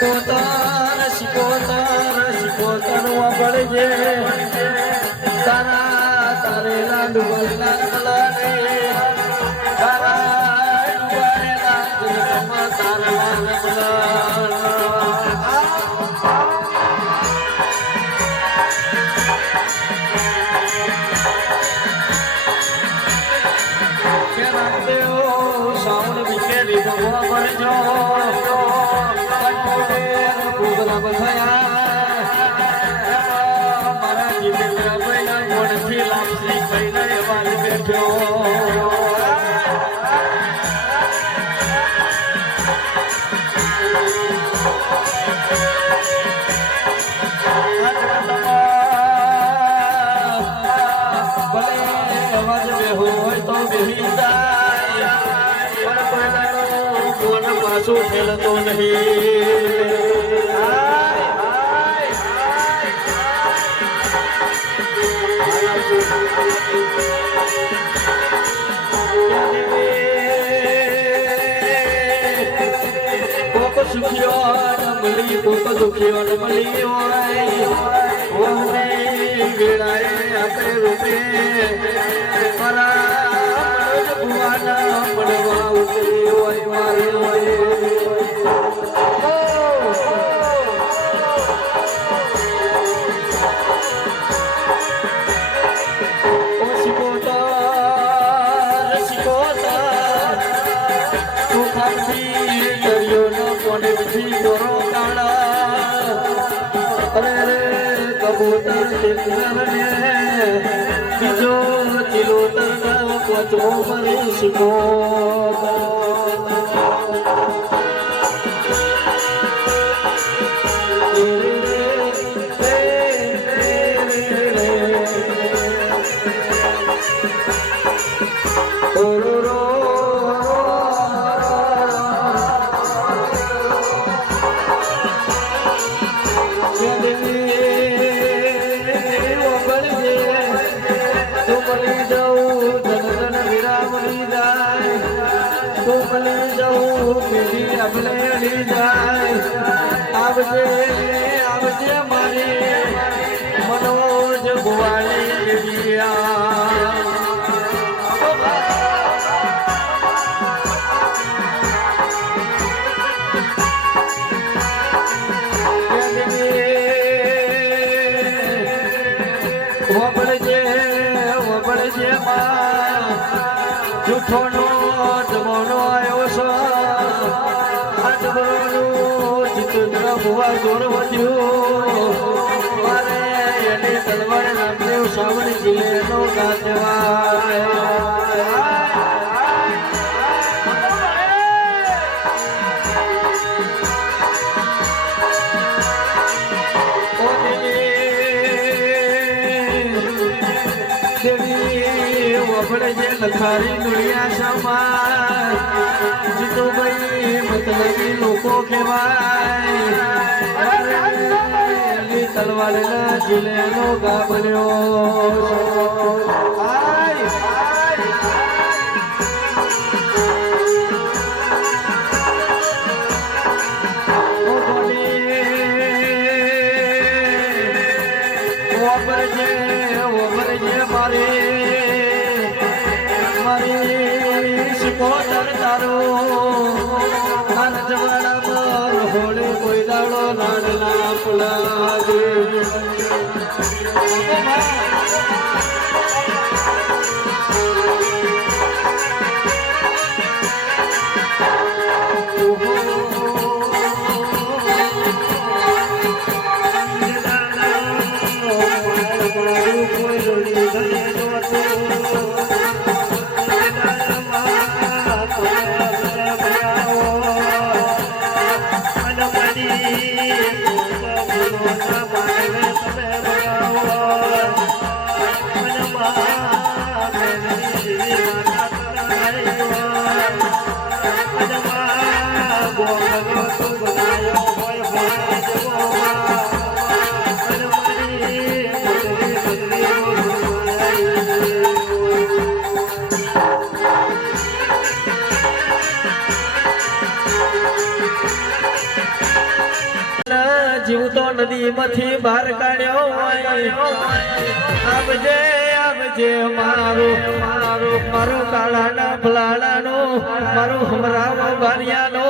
શિકોતર શિકોતર શિકોતર વગડજે તારા તારે લાડુ પાછું ફેરતો નહીં. કોક સુખિયો દુખિયો ન હોય. ઓને વેળાએ આપણે રૂપે. પરા ચિત્રને બીજો ચિલોતર પચવો મરી શીખો જમોનું ચિત્ર ભુવા જોર વધ્યું. મારે એને નામદેવ સાવણ જિલ્લેનો ગાજવાય. વફળે જે લખારી દુનિયા સમાય. જીતુભાઈ મતલબી લોકો કહેવાય. અરે, તલવાર ના જિલ્લેનો ગા કાન જવાડામાં હોળે કોઈ દાડો લાડલા પુલાવે જીવતો નદીમાંથી બહાર કાઢ્યો આવજે આવજે મારું મારું મારું કાળાના ફલાડાનો મારું હમરામ બારિયાનો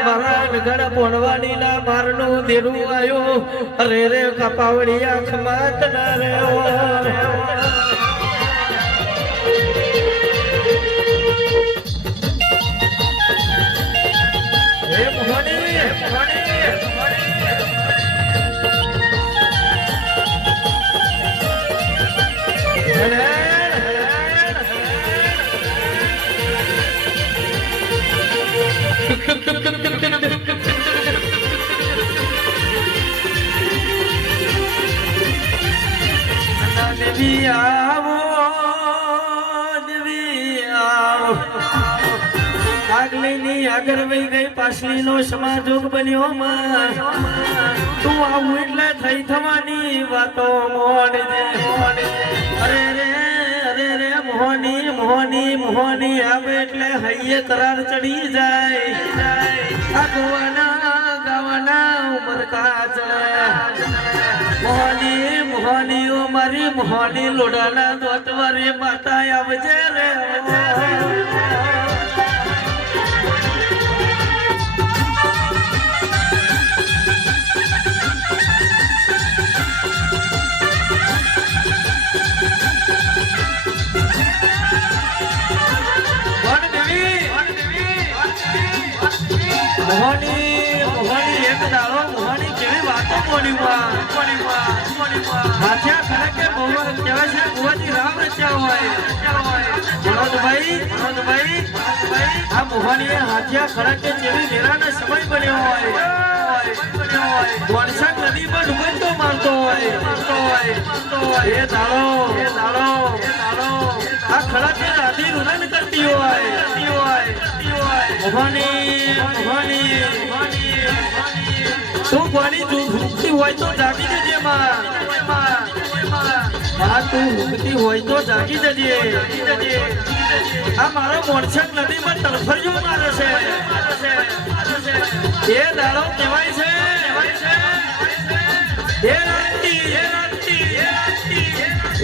મારા વિગડ પોણવાડીના મારનું દેરું આવ્યું અરે રે કપાવડી આંખમાં તના રે દેવી આગલીની આગળ વહી ગઈ પાછલીનો સમાજોગ બન્યો માં તું આવું એટલે થઈ થવાની વાતો મોહનજે. અરે રે અરે રે, મોહની મોહની મોહની આવે એટલે હૈયે કરાર ચડી જાય. આ ગોવાના, ગાવાના ઉમર કાચ. મોહની મોહની, ઓ મારી મોહની લોડાના દોતવારી માતા આવજે રે. સમય બન્યો હોય. વરસાદ ડૂબંતો હોય. મારતો હોય. મારતો હોય. એ દાડો એ દાડો એ દાડો. આ ખડકે રાધી રુદન કરતી હોય. મોહની મોહની તું કોની હોય તો જાગી જજે માં. હા, તું ઊંઘતી હોય તો જાગી જજે. આ મારો મોણસક નદીમાં તલફરિયો મારે છે. એ દાડો કહેવાય છે. એ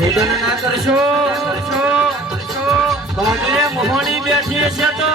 રાતી ના કરશો? ભાગલે મોહણી બેઠી છે તો.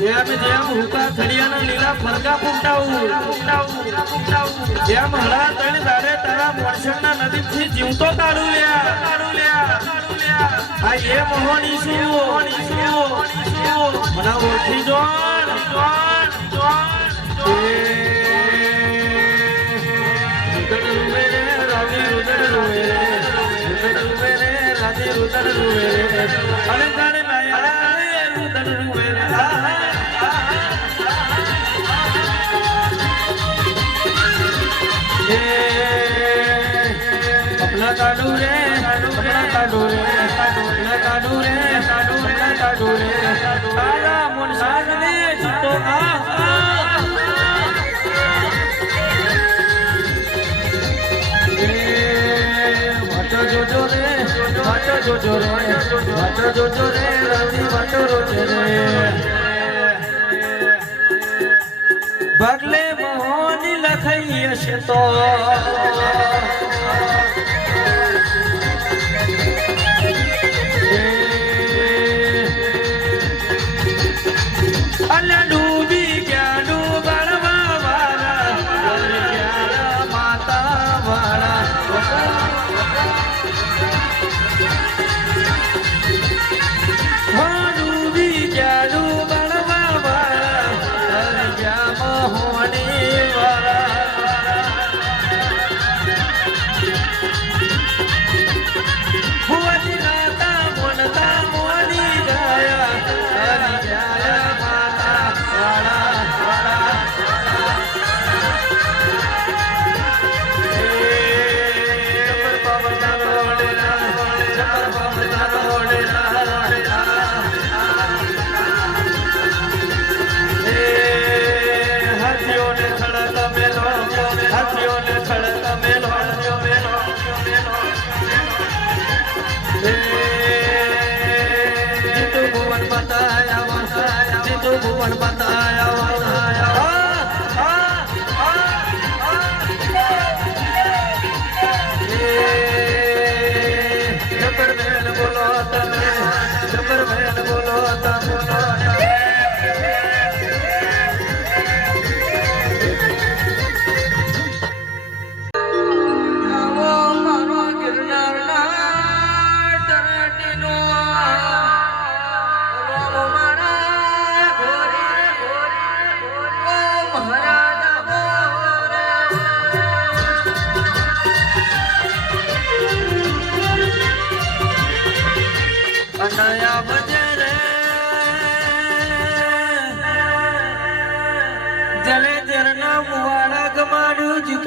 જેમ જેમ હુકા થળિયાના લીલા ફરકા ફૂંટાવું જેમ હળા તણ તારે તારા મોણસણના નદીથી જીવતો કાઢું લ્યા. કાઢું લ્યા આ એ મોહણી શું? મોહણી શું મને ઓળખી જોણ જોન જોન. એ રૂવે રે રુદન રૂવે રે રાધી રુદન રૂવે રે અને જાણે લાયા રે રુદન રૂવે રે કપલા કાઢું રે કપલા કાઢું રે કાઢું રે કાઢું રે તારા મન ચિત્તો આ આ જોજો રે વાટો જોજો રે વાટો રોજે રે. ભાગલે મોહની લખાઈ તો. અલ્યા જીતુ ભુવન બતાયા જીતુ ભુવન બતાયા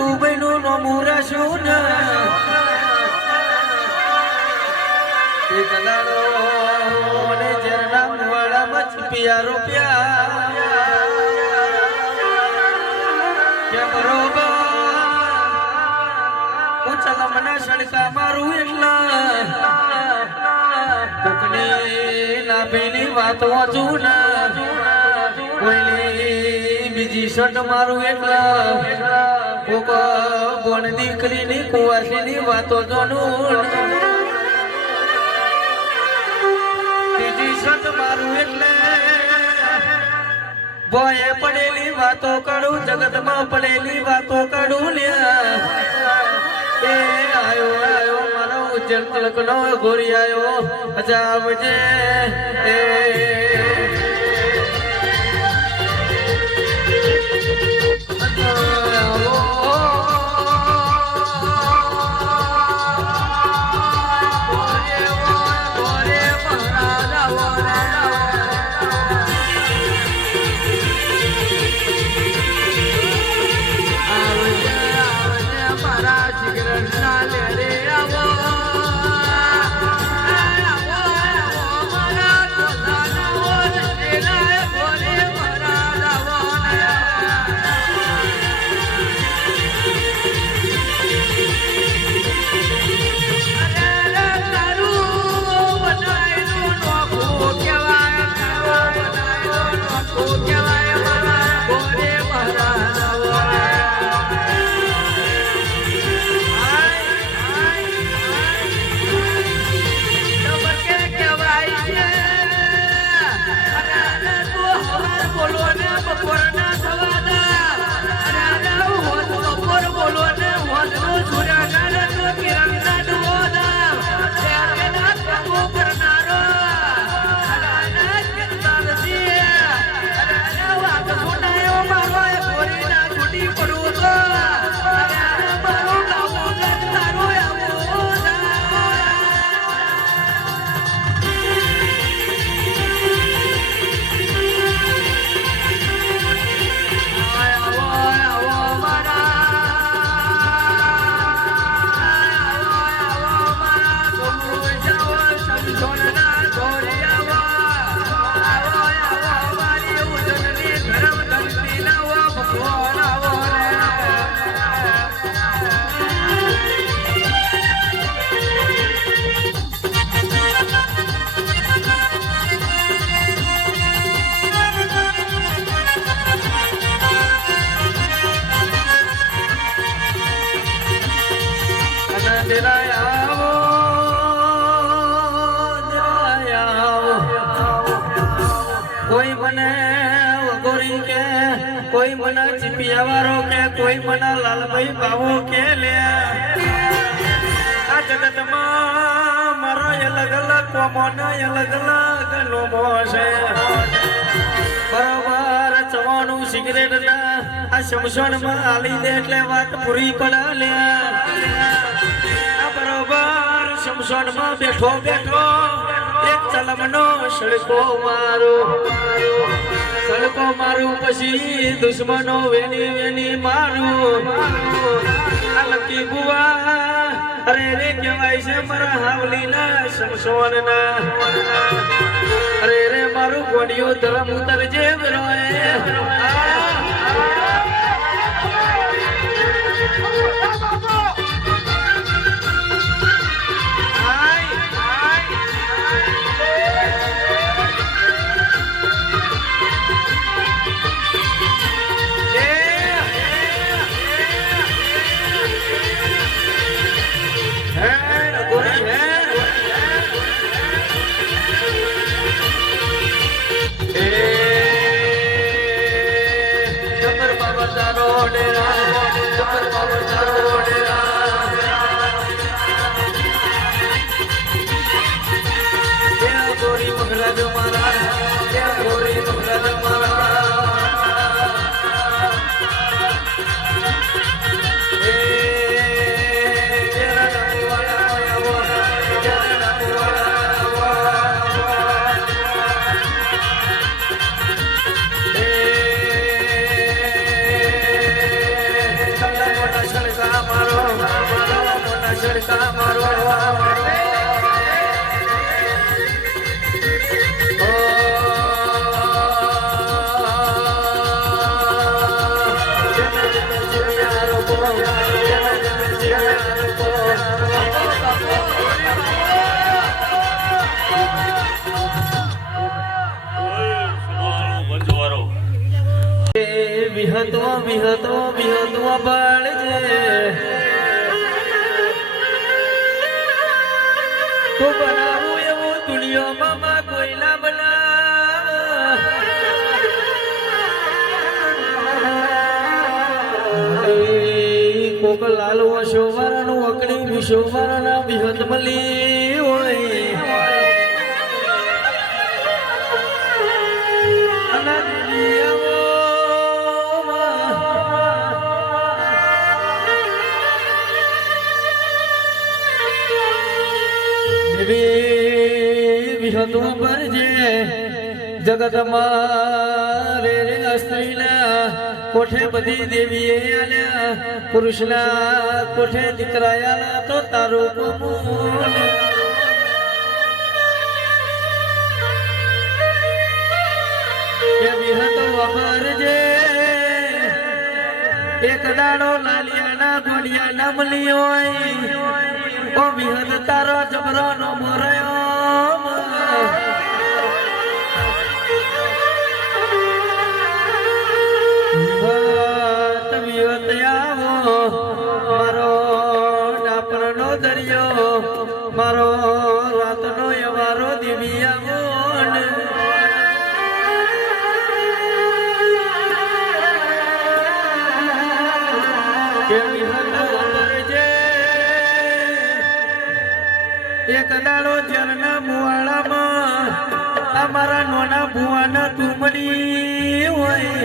મારું જીતુભાઈ નો. નોમું રાખ્યું ને એક દાડો ને ઝરના મુવાડામાં ચીપિયા રોપ્યા બરોબર હું ચલ સડકા મારું એટલા કોકની નાભીની વાત વાંચું ના. કોઈની બીજી શટ મારું એટલા કોક બોન દીકરીની કુવાસીની વાતો જોનું બીજી બોએ પડેલી વાતો કરું, જગતમાં પડેલી વાતો કરું લ્યા એ આયો આયો, મારો ઉજ્જૈન પલકનો ગોરી આયો અજાવજે એ કોઈ મને વગોરી કે કોઈ મને ચીપિયા વાળો કે કોઈ મને લાલભાઈ બાબુ કે લે? આ જગતમાં મારો અલગ અલગ કોમોન અલગ અલગ નોમો છે બરોબર ચવાનું સિગરેટ ના, આ શમશાનમાં આલી દે એટલે વાત પૂરી પડા લે બરોબરમાં બેઠો બેઠો, એક ચલમનો સડકો મારો. સડકો મારું પછી દુશ્મનો વેની વેની મારું. લકી બુવા, અરે રે કહેવાય છે મારા હાવલી ના શમશોન ના અરે રે મારું ગોડિયું ધરમ ઉતરજે રોય ગોરી છડકા મારો મોના છડકા મારો વિહતો વિહતો વિહતો પર કોક લાલ અકડી વિશોવારાના બિહત મલી હોય વિહતો પરજે જગતમાં રે રે સ્ત્રીના કોઠે બધી દેવીએ આલ્યા? પુરુષના કોઠે દીકરાયા તો તારું કમૂન કે વિહતો વગરજે એક દાડો લાલિયાના ગોડિયાના મળી હોય. ઓ વિહત તારો જબરો નો મોરયો. એક દાડો ઝરના મુવાડામાં અમારા નોના ભુવાના તુમડી હોય.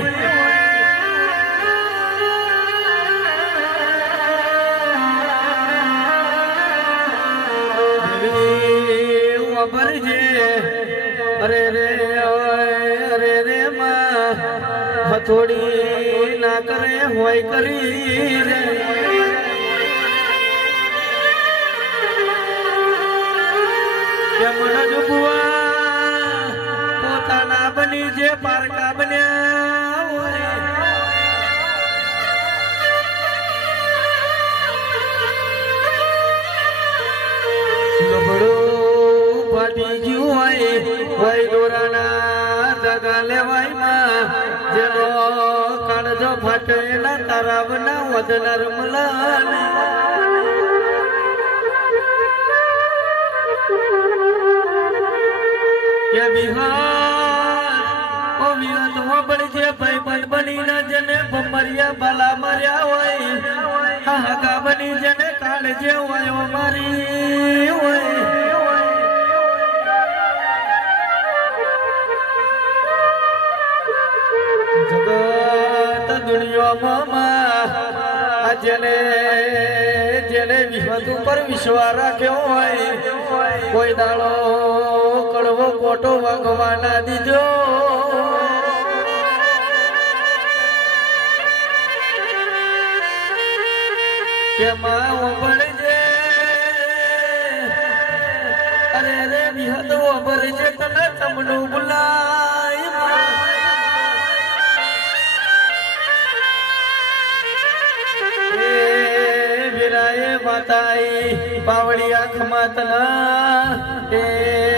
અરે રે અરે રે, માં હથોડી ના કરે, હોય કરી રે. પોતાના બની જે પારકા બન્યા હોય. દોરાના દગા લેવાયમાં જેનો કાળજો એના તારા બના વધનાર મલાને કે વિહાર ઓ વિહત હોબળી જે ભાઈબંધ બનીને જેને ભમરિયા ભલા માર્યા હોય હાહકા બની જેને કાળ જે હોય મારી હોય. દુનિયામાં જેને જેને વિહત ઉપર વિશ્વાસ રાખ્યો હોય, કોઈ દાડો કડવો કોટો વાગવાના દીધો. કે માં ઓબળજે અરે રે વિહત ઓબળજે તને તમનું બુલાય વિરાય માતાઈ પાવડી આંખમાં તના એ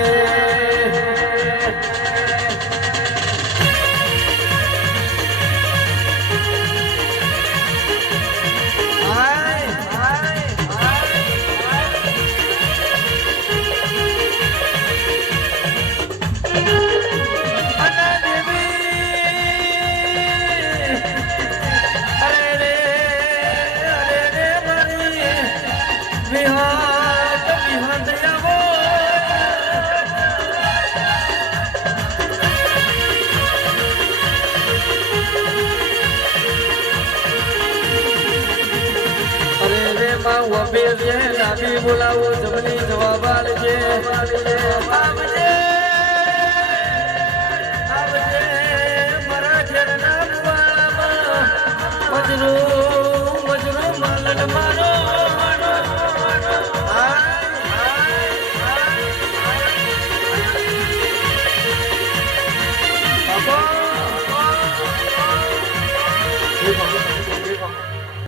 વબે નાભી બોલાવો જમની જવાબ આલજે આવજે આવજે મારા ઘરના મજરૂ મજરૂ માલન મારો